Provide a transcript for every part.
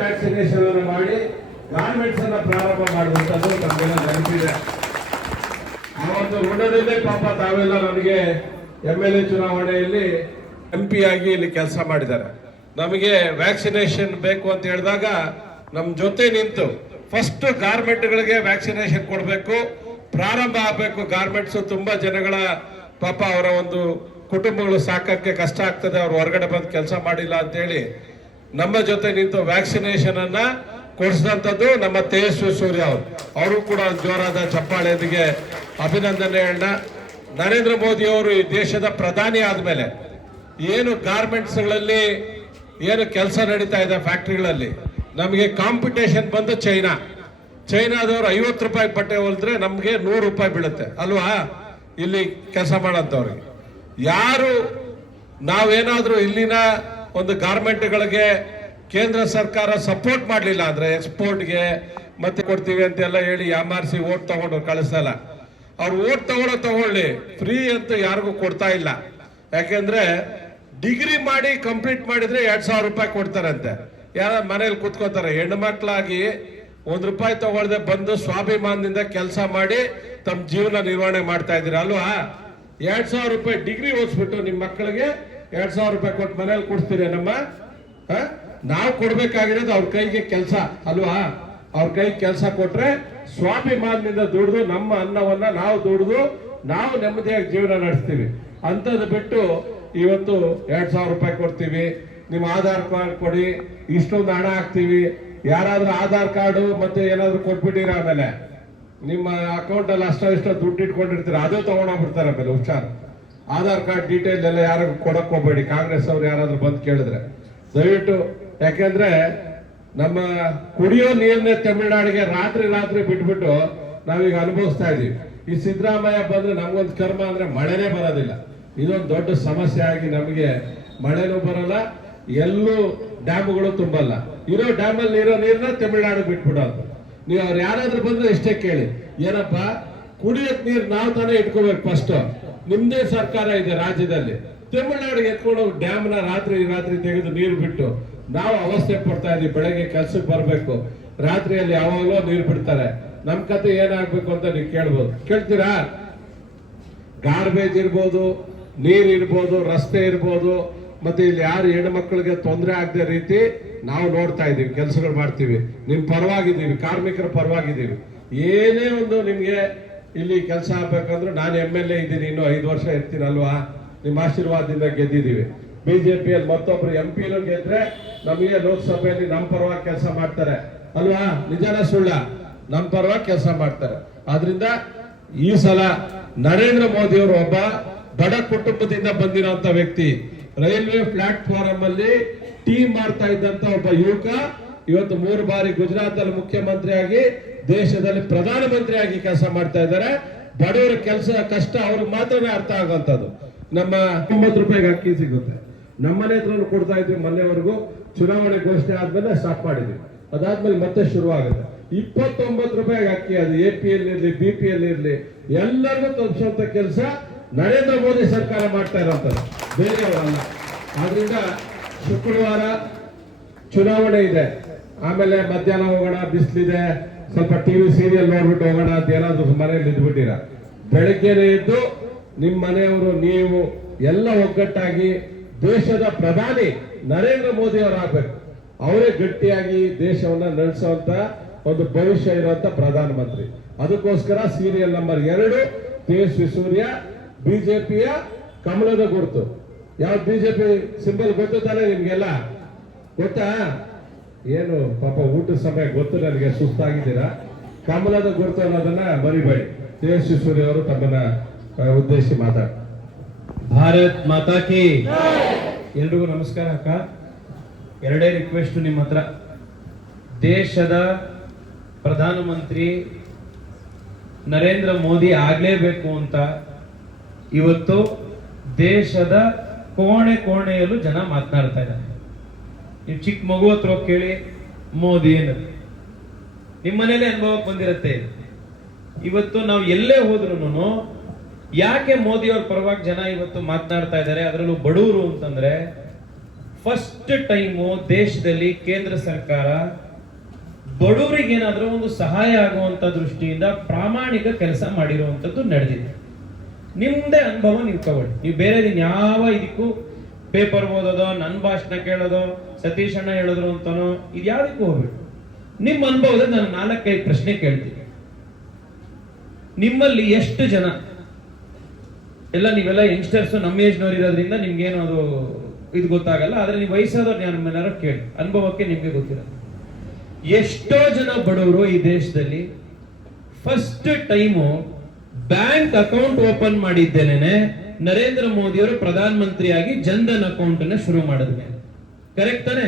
Vaccination ಅನ್ನು ಮಾಡಿ garments ಅನ್ನ ಪ್ರಾರಂಭ ಮಾಡುವಂತದ್ದು ನಮಗೆಲ್ಲ ನೆನಪಿದೆ. ಆ ಒಂದು ಋಣದಲ್ಲೇ ಪಾಪ ತಾವೆಲ್ಲ ನನಗೆ MLA ಚುನಾವಣೆಯಲ್ಲಿ MP ಆಗಿ ಇಲ್ಲಿ ಕೆಲಸ ಮಾಡಿದ್ದಾರೆ. ನಮಗೆ ವ್ಯಾಕ್ಸಿನೇಷನ್ ಬೇಕು ಅಂತ ಹೇಳಿದಾಗ ನಮ್ಮ ಜೊತೆ ನಿಂತು ಫಸ್ಟ್ ಗಾರ್ಮೆಂಟ್ಗಳಿಗೆ ವ್ಯಾಕ್ಸಿನೇಷನ್ ಕೊಡಬೇಕು, ಪ್ರಾರಂಭ ಆಗಬೇಕು. ಗಾರ್ಮೆಂಟ್ಸ್ ತುಂಬಾ ಜನಗಳ ಪಾಪ ಅವರ ಒಂದು ಕುಟುಂಬಗಳು ಸಾಕಕ್ಕೆ ಕಷ್ಟ ಆಗ್ತದೆ, ಅವ್ರು ಹೊರಗಡೆ ಬಂದು ಕೆಲಸ ಮಾಡಿಲ್ಲ ಅಂತ ಹೇಳಿ ನಮ್ಮ ಜೊತೆ ನಿಂತು ವ್ಯಾಕ್ಸಿನೇಷನ್ ಅನ್ನ ಕೊಡಿಸಿದಂಥದ್ದು ನಮ್ಮ ತೇಜಸ್ವಿ ಸೂರ್ಯ ಅವರು ಕೂಡ ಜೋರಾದ ಚಪ್ಪಾಳೆಯೊಂದಿಗೆ ಅಭಿನಂದನೆ ಹೇಳೋಣ. ನರೇಂದ್ರ ಮೋದಿ ಅವರು ಈ ದೇಶದ ಪ್ರಧಾನಿ ಆದ್ಮೇಲೆ ಏನು ಗಾರ್ಮೆಂಟ್ಸ್ಗಳಲ್ಲಿ ಏನು ಕೆಲಸ ನಡೀತಾ ಇದೆ ಫ್ಯಾಕ್ಟ್ರಿಗಳಲ್ಲಿ, ನಮಗೆ ಕಾಂಪಿಟೇಷನ್ ಬಂದು ಚೈನಾದವರು 50 ರೂಪಾಯಿ ಬಟ್ಟೆ ಹೊಲಿದ್ರೆ ನಮ್ಗೆ 100 ರೂಪಾಯಿ ಬೀಳುತ್ತೆ ಅಲ್ವಾ? ಇಲ್ಲಿ ಕೆಲಸ ಮಾಡೋಂಥವ್ರಿಗೆ ಯಾರು ನಾವೇನಾದ್ರೂ ಇಲ್ಲಿನ ಒಂದು ಗಾರ್ಮೆಂಟ್ಗಳಿಗೆ ಕೇಂದ್ರ ಸರ್ಕಾರ ಸಪೋರ್ಟ್ ಮಾಡಲಿಲ್ಲ ಅಂದ್ರೆ ಎಕ್ಸ್ಪೋರ್ಟ್ಗೆ ಮತ್ತೆ ಕೊಡ್ತೀವಿ ಅಂತೆಲ್ಲ ಹೇಳಿ ಯಾಮಾರಿಸಿ ಓಟ್ ತಗೊಂಡು ಕಳಿಸಲ್ಲ. ಅವ್ರು ಓಟ್ ತಗೊಳ್ಳಿ, ಫ್ರೀ ಅಂತ ಯಾರಿಗೂ ಕೊಡ್ತಾ ಇಲ್ಲ. ಯಾಕೆಂದ್ರೆ ಡಿಗ್ರಿ ಮಾಡಿ ಕಂಪ್ಲೀಟ್ ಮಾಡಿದ್ರೆ 2000 ರೂಪಾಯಿ ಕೊಡ್ತಾರಂತೆ. ಯಾರ ಮನೇಲಿ ಕೂತ್ಕೋತಾರೆ, ಹೆಣ್ಣು ಮಕ್ಕಳಾಗಿ ₹1 ತಗೊಳ್ದೆ ಬಂದು ಸ್ವಾಭಿಮಾನದಿಂದ ಕೆಲಸ ಮಾಡಿ ತಮ್ಮ ಜೀವನ ನಿರ್ವಹಣೆ ಮಾಡ್ತಾ ಇದ್ದೀರಾ ಅಲ್ವಾ? 2000 ರೂಪಾಯಿ ಡಿಗ್ರಿ ಓದಿಸ್ಬಿಟ್ಟು ನಿಮ್ಮ ಮಕ್ಕಳಿಗೆ 2000 ರೂಪಾಯಿ ಕೊಟ್ಟು ಮನೇಲಿ ಕೊಡ್ತೀರಿ ನಮ್ಮ ನಾವು ಕೊಡ್ಬೇಕಾಗಿರೋದು ಅವ್ರ ಕೈಗೆ ಕೆಲಸ ಅಲ್ವಾ? ಅವ್ರ ಕೈಗೆ ಕೆಲಸ ಕೊಟ್ರೆ ಸ್ವಾಭಿಮಾನದಿಂದ ದುಡಿದು ನಮ್ಮ ಅನ್ನವನ್ನ ನಾವು ದುಡಿದು ನಾವು ನೆಮ್ಮದಿಯಾಗಿ ಜೀವನ ನಡೆಸ್ತೀವಿ. ಅಂತದ್ದು ಬಿಟ್ಟು ಇವತ್ತು 2000 ರೂಪಾಯಿ ಕೊಡ್ತೀವಿ, ನಿಮ್ಮ ಆಧಾರ್ ಕಾರ್ಡ್ ಕೊಡಿ, ಇಷ್ಟೊಂದು ಹಣ ಹಾಕ್ತೀವಿ. ಯಾರಾದ್ರೂ ಆಧಾರ್ ಕಾರ್ಡು ಮತ್ತೆ ಏನಾದ್ರು ಕೊಟ್ಬಿಟ್ಟಿರ ಆಮೇಲೆ ನಿಮ್ಮ ಅಕೌಂಟ್ ಅಲ್ಲಿ ಇಷ್ಟ ದುಡ್ಡು ಇಟ್ಕೊಂಡಿರ್ತೀರ, ಅದು ತಗೊಂಡೋಗ್ಬಿಡ್ತಾರೆ ಆಮೇಲೆ. ಹುಷಾರ್, ಆಧಾರ್ ಕಾರ್ಡ್ ಡೀಟೇಲ್ ಎಲ್ಲ ಯಾರಿಗೂ ಕೊಡಕ್ ಹೋಗ್ಬೇಡಿ. ಕಾಂಗ್ರೆಸ್ ಅವ್ರು ಯಾರಾದ್ರೂ ಬಂದು ಕೇಳಿದ್ರೆ ದಯವಿಟ್ಟು. ಯಾಕೆಂದ್ರೆ ನಮ್ಮ ಕುಡಿಯೋ ನೀರನ್ನೇ ತಮಿಳುನಾಡಿಗೆ ರಾತ್ರಿ ಬಿಟ್ಬಿಟ್ಟು ನಾವೀಗ ಅನುಭವಿಸ್ತಾ ಇದೀವಿ. ಈ ಸಿದ್ದರಾಮಯ್ಯ ಬಂದ್ರೆ ನಮ್ಗೊಂದು ಕರ್ಮ ಅಂದ್ರೆ ಮಳೆನೇ ಬರೋದಿಲ್ಲ. ಇದೊಂದು ದೊಡ್ಡ ಸಮಸ್ಯೆ ಆಗಿ ನಮಗೆ ಮಳೆನೂ ಬರಲ್ಲ, ಎಲ್ಲೂ ಡ್ಯಾಮ್ಗಳು ತುಂಬಲ್ಲ. ಇರೋ ಡ್ಯಾಮಲ್ಲಿ ಇರೋ ನೀರನ್ನ ತಮಿಳುನಾಡಿಗೆ ಬಿಟ್ಬಿಡೋದು. ನೀವು ಅವ್ರು ಯಾರಾದ್ರೂ ಬಂದ್ರೆ ಇಷ್ಟೇ ಕೇಳಿ, ಏನಪ್ಪ ಕುಡಿಯಕ್ ನೀರು ನಾವು ತಾನೇ ಇಟ್ಕೋಬೇಕು ಫಸ್ಟ್. ನಿಮ್ದೇ ಸರ್ಕಾರ ಇದೆ ರಾಜ್ಯದಲ್ಲಿ, ತಮಿಳುನಾಡಿಗೆ ಎತ್ಕೊಂಡು ಹೋಗಿ ಡ್ಯಾಮ್ನ ರಾತ್ರಿ ತೆಗೆದು ನೀರು ಬಿಟ್ಟು ನಾವು ಅವಸ್ಥೆ ಪಡ್ತಾ ಇದೀವಿ. ಬೆಳಗ್ಗೆ ಕೆಲ್ಸಕ್ಕೆ ಬರ್ಬೇಕು, ರಾತ್ರಿಯಲ್ಲಿ ಯಾವಾಗಲೂ ನೀರು ಬಿಡ್ತಾರೆ. ನಮ್ ಕತೆ ಏನಾಗ್ಬೇಕು ಅಂತ ನೀವು ಕೇಳ್ತೀರಾ? ಗಾರ್ಬೇಜ್ ಇರ್ಬೋದು, ನೀರ್ ಇರ್ಬೋದು, ರಸ್ತೆ ಇರ್ಬೋದು, ಮತ್ತೆ ಇಲ್ಲಿ ಯಾರು ಹೆಣ್ಣು ಮಕ್ಕಳಿಗೆ ತೊಂದರೆ ಆಗದೆ ರೀತಿ ನಾವು ನೋಡ್ತಾ ಇದೀವಿ, ಕೆಲಸಗಳು ಮಾಡ್ತೀವಿ, ನಿಮ್ ಪರವಾಗಿದ್ದೀವಿ, ಕಾರ್ಮಿಕರ ಪರವಾಗಿದ್ದೀವಿ. ಏನೇ ಒಂದು ನಿಮ್ಗೆ ಇಲ್ಲಿ ಕೆಲಸ ಆಗ್ಬೇಕಂದ್ರೆ ನಾನು MLA ಇದ್ದೀನಿ, ಇನ್ನು 5 ವರ್ಷ ಇರ್ತೀನಿ ಅಲ್ವಾ? ನಿಮ್ಮ ಆಶೀರ್ವಾದದಿಂದ ಗೆದ್ದಿದ್ದೀವಿ. ಬಿಜೆಪಿಯಲ್ಲಿ ಮತ್ತೊಬ್ರು MP ಗೆದ್ರೆ ನಮಗೆ ಲೋಕಸಭೆಯಲ್ಲಿ ನಮ್ಮ ಪರವಾಗಿ ಕೆಲಸ ಮಾಡ್ತಾರೆ ಅಲ್ವಾ? ನಿಜಾನ ಸುಳ್ಳ? ನಮ್ಮ ಪರವಾಗಿ ಕೆಲಸ ಮಾಡ್ತಾರೆ. ಆದ್ರಿಂದ ಈ ಸಲ ನರೇಂದ್ರ ಮೋದಿ ಅವರು ಒಬ್ಬ ಬಡ ಕುಟುಂಬದಿಂದ ಬಂದಿರೋಂತ ವ್ಯಕ್ತಿ, ರೈಲ್ವೆ ಪ್ಲಾಟ್ಫಾರ್ಮ್ ಅಲ್ಲಿ ಟೀ ಮಾಡ್ತಾ ಇದ್ದಂತ ಒಬ್ಬ ಯುವಕ ಇವತ್ತು 3 ಬಾರಿ ಗುಜರಾತ್ ಅಲ್ಲಿ ಮುಖ್ಯಮಂತ್ರಿಯಾಗಿ ದೇಶದಲ್ಲಿ ಪ್ರಧಾನಮಂತ್ರಿಯಾಗಿ ಕೆಲಸ ಮಾಡ್ತಾ ಇದ್ದಾರೆ. ಬಡವರ ಕೆಲಸ ಕಷ್ಟ ಅವ್ರಿಗೆ ಮಾತ್ರನೇ ಅರ್ಥ ಆಗುವಂತದ್ದು. ನಮ್ಮ 90 ರೂಪಾಯಿಗೆ ಅಕ್ಕಿ ಸಿಗುತ್ತೆ, ನಮ್ಮನೆ ಹತ್ರನು ಕೊಡ್ತಾ ಇದ್ವಿ. ಮೊನ್ನೆವರೆಗೂ ಚುನಾವಣೆ ಘೋಷಣೆ ಆದ್ಮೇಲೆ ಸ್ಟಾಪ್ ಮಾಡಿದ್ವಿ, ಅದಾದ್ಮೇಲೆ ಮತ್ತೆ ಶುರುವಾಗುತ್ತೆ. 29 ರೂಪಾಯಿಗೆ ಅಕ್ಕಿ, ಅದು APL ಇರ್ಲಿ BPL ಇರ್ಲಿ ಎಲ್ಲರಿಗೂ ತಲುಪಿಸುವಂತ ಕೆಲಸ ನರೇಂದ್ರ ಮೋದಿ ಸರ್ಕಾರ ಮಾಡ್ತಾ ಇರೋಂಥದ್ದು, ಬೇರೆಯವರಲ್ಲ. ಆದ್ರಿಂದ ಶುಕ್ರವಾರ ಚುನಾವಣೆ ಇದೆ, ಆಮೇಲೆ ಮಧ್ಯಾಹ್ನ ಹೋಗೋಣ, ಬಿಸಿಲಿದೆ, ಸ್ವಲ್ಪ TV ಸೀರಿಯಲ್ ನೋಡ್ಬಿಟ್ಟು ಹೋಗೋಣ ಅಂತ ಏನಾದ್ರು ಮನೆಯಲ್ಲಿ ಇದ್ಬಿಟ್ಟಿರ. ಬೆಳಗ್ಗೆನೆ ಇದ್ದು ನಿಮ್ಮ ಮನೆಯವರು ನೀವು ಎಲ್ಲ ಒಗ್ಗಟ್ಟಾಗಿ ದೇಶದ ಪ್ರಧಾನಿ ನರೇಂದ್ರ ಮೋದಿ ಅವರಾಗಬೇಕು. ಅವರೇ ಗಟ್ಟಿಯಾಗಿ ದೇಶವನ್ನ ನಡೆಸುವಂತ ಒಂದು ಭವಿಷ್ಯ ಇರುವಂತ ಪ್ರಧಾನಮಂತ್ರಿ. ಅದಕ್ಕೋಸ್ಕರ ಸೀರಿಯಲ್ ನಂಬರ್ 2 ತೇಜಸ್ವಿ ಸೂರ್ಯ, ಬಿಜೆಪಿಯ ಕಮಲದ ಗುರುತು. ಯಾವ ಬಿಜೆಪಿ ಸಿಂಬಲ್ ಗೊತ್ತು ತಾನೆ ನಿಮ್ಗೆಲ್ಲ? ಗೊತ್ತಾ? ಏನು ಪಾಪ ಊಟದ ಸಮಯ ಗೊತ್ತು ನನಗೆ, ಸುಸ್ತಾಗಿದ್ದೀರಾ. ಕಮಲದ ಗುರುತು ಅನ್ನೋದನ್ನ ಮರಿಬೇಡಿ. ತೇಜಸ್ವಿ ಸೂರ್ಯ ಅವರು ತಮ್ಮನ್ನ ಉದ್ದೇಶಿಸಿ ಮಾತಾಡ. ಭಾರತ್ ಮಾತಾ ಕಿ. ಎಲ್ರಿಗೂ ನಮಸ್ಕಾರ. ಅಕ್ಕ, 2 ರಿಕ್ವೆಸ್ಟ್ ನಿಮ್ಮ ಹತ್ರ. ದೇಶದ ಪ್ರಧಾನಮಂತ್ರಿ ನರೇಂದ್ರ ಮೋದಿ ಆಗ್ಲೇಬೇಕು ಅಂತ ಇವತ್ತು ದೇಶದ ಕೋಣೆಯಲ್ಲೂ ಜನ ಮಾತನಾಡ್ತಾ ಇದ್ದಾರೆ. ನೀವು ಚಿಕ್ಕ ಮಗು ಹತ್ರ ಕೇಳಿ ಮೋದಿ ಏನದು, ನಿಮ್ಮ ಮನೇಲೆ ಅನುಭವಕ್ಕೆ ಬಂದಿರತ್ತೆ. ಇವತ್ತು ನಾವು ಎಲ್ಲೇ ಹೋದ್ರು ಯಾಕೆ ಮೋದಿ ಅವ್ರ ಪರವಾಗಿ ಜನ ಇವತ್ತು ಮಾತನಾಡ್ತಾ ಇದ್ದಾರೆ? ಅದರಲ್ಲೂ ಬಡವರು ಅಂತಂದ್ರೆ ಫಸ್ಟ್ ಟೈಮು ದೇಶದಲ್ಲಿ ಕೇಂದ್ರ ಸರ್ಕಾರ ಬಡವರಿಗೆ ಏನಾದರೂ ಒಂದು ಸಹಾಯ ಆಗುವಂತ ದೃಷ್ಟಿಯಿಂದ ಪ್ರಾಮಾಣಿಕ ಕೆಲಸ ಮಾಡಿರುವಂತದ್ದು ನಡೆದಿದೆ. ನಿಮ್ದೇ ಅನುಭವ ನೀವು ತಗೊಳ್ಳಿ. ನೀವು ಬೇರೆ ಯಾವ ಇದಕ್ಕೂ ಪೇಪರ್ ಓದೋದೋ, ನನ್ನ ಭಾಷಣ ಕೇಳೋದೋ, ಸತೀಶ್ ಅಣ್ಣ ಹೇಳಿದ್ರು ಅಂತಾನೋ ಇದು ಯಾವ್ದಕ್ಕೂ ಹೋಗ್ಬೇಡಿ. ನಿಮ್ಮ ಅನುಭವದ ನಾನು 4-5 ಪ್ರಶ್ನೆ ಕೇಳ್ತೀನಿ. ನಿಮ್ಮಲ್ಲಿ ಎಷ್ಟು ಜನ, ಎಲ್ಲ ನೀವೆಲ್ಲ ಯಂಗ್ಸ್ಟರ್ಸ್ ನಮ್ಮ ಏಜ್ನವ್ರು ಇರೋದ್ರಿಂದ ನಿಮ್ಗೇನು ಅದು ಇದು ಗೊತ್ತಾಗಲ್ಲ, ಆದ್ರೆ ನೀವು ವಯಸ್ಸಾದವ್ರು ಯಾರು ಕೇಳಿ, ಅನುಭವಕ್ಕೆ ನಿಮ್ಗೆ ಗೊತ್ತಿರಲ್ಲ. ಎಷ್ಟೋ ಜನ ಬಡವರು ಈ ದೇಶದಲ್ಲಿ first time bank account open ಮಾಡಿದ್ದೇನೆ ನರೇಂದ್ರ ಮೋದಿ ಅವರು ಪ್ರಧಾನ ಮಂತ್ರಿಯಾಗಿ ಜನ್ಧನ್ ಅಕೌಂಟ್ ಅನ್ನ ಶುರು ಮಾಡಿದ್ವಿ. ಕರೆಕ್ಟ್ ತಾನೆ?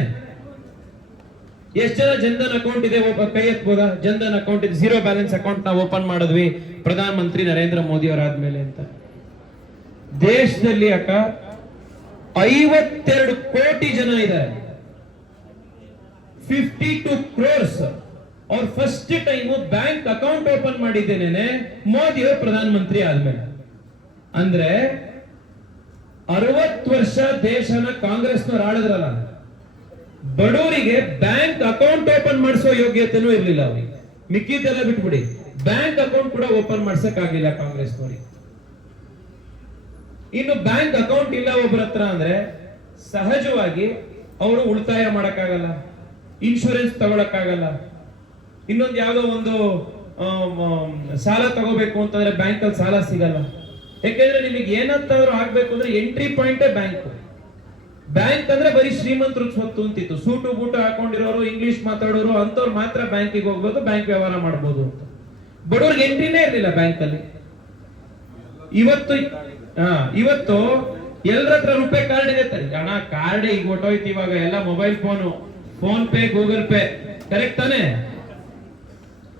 ಎಷ್ಟು ಜನ ಜನ್ಧನ್ ಅಕೌಂಟ್ ಇದೆ ಕೈ ಎತ್ಬೋದಾ? ಜನ್ಧನ್ ಅಕೌಂಟ್ ಇದೆ, 0 ಬ್ಯಾಲೆನ್ಸ್ ಅಕೌಂಟ್ ನಾವು ಓಪನ್ ಮಾಡಿದ್ವಿ ಪ್ರಧಾನ ಮಂತ್ರಿ ನರೇಂದ್ರ ಮೋದಿ ಅವರಾದ್ಮೇಲೆ ಅಂತ. ದೇಶದಲ್ಲಿ 52 ಕೋಟಿ ಜನ ಇದ್ದಾರೆ. 52 crores ಅವ್ರು first time bank account open ಮಾಡಿದ್ದೇನೆ ಮೋದಿ ಅವರು ಪ್ರಧಾನ ಮಂತ್ರಿ ಆದ್ಮೇಲೆ. ಅಂದ್ರೆ 60 ವರ್ಷ ದೇಶನ ಕಾಂಗ್ರೆಸ್ನವ್ರು ಆಳಿದ್ರಲ್ಲ, ಬಡವರಿಗೆ ಬ್ಯಾಂಕ್ ಅಕೌಂಟ್ ಓಪನ್ ಮಾಡಿಸೋ ಯೋಗ್ಯತೆನೂ ಇರ್ಲಿಲ್ಲ ಅವರಿಗೆ. ಮಿಕ್ಕಿದ್ದೆಲ್ಲ ಬಿಟ್ಬಿಡಿ, ಬ್ಯಾಂಕ್ ಅಕೌಂಟ್ ಕೂಡ ಓಪನ್ ಮಾಡ್ಸಕ್ ಆಗಿಲ್ಲ ಕಾಂಗ್ರೆಸ್ನವರಿಗೆ. ಇನ್ನು ಬ್ಯಾಂಕ್ ಅಕೌಂಟ್ ಇಲ್ಲ ಒಬ್ಬರ ಹತ್ರ ಅಂದ್ರೆ ಸಹಜವಾಗಿ ಅವರು ಉಳಿತಾಯ ಮಾಡಕ್ಕಾಗಲ್ಲ, ಇನ್ಶೂರೆನ್ಸ್ ತಗೊಳಕ್ಕಾಗಲ್ಲ, ಇನ್ನೊಂದು ಯಾವ್ದೋ ಒಂದು ಸಾಲ ತಗೋಬೇಕು ಅಂತಂದ್ರೆ ಬ್ಯಾಂಕ್ ಅಲ್ಲಿ ಸಾಲ ಸಿಗಲ್ಲ. ಯಾಕೆಂದ್ರೆ ನಿಮಗೆ ಏನಂತಾದ್ರೂ ಆಗ್ಬೇಕು ಅಂದ್ರೆ ಎಂಟ್ರಿ ಪಾಯಿಂಟ್ ಬ್ಯಾಂಕ್. ಬ್ಯಾಂಕ್ ಅಂದ್ರೆ ಬರೀ ಶ್ರೀಮಂತರು ಸ್ವತ್ತು ಅಂತಿತ್ತು. ಸೂಟು ಬೂಟು ಹಾಕೊಂಡಿರೋರು, ಇಂಗ್ಲಿಷ್ ಮಾತಾಡೋರು ಅಂತವ್ರು ಮಾತ್ರ ಬ್ಯಾಂಕಿಗೆ ಹೋಗ್ಬೋದು, ಬ್ಯಾಂಕ್ ವ್ಯವಹಾರ ಮಾಡ್ಬೋದು ಅಂತ. ಬಡವ್ರಿಗೆ ಎಂಟ್ರಿನೇ ಇರಲಿಲ್ಲ ಬ್ಯಾಂಕ್ ಅಲ್ಲಿ. ಇವತ್ತು ಎಲ್ಲರ ಹತ್ರ ರೂಪೇ ಕಾರ್ಡ್ ಇದೆ. ಹಣ ಕಾರ್ಡ್ ಈಗ ಹೊಟ್ಟೋಯ್ತು, ಇವಾಗ ಎಲ್ಲ mobile phone pay, Google pay. Correct ತಾನೆ?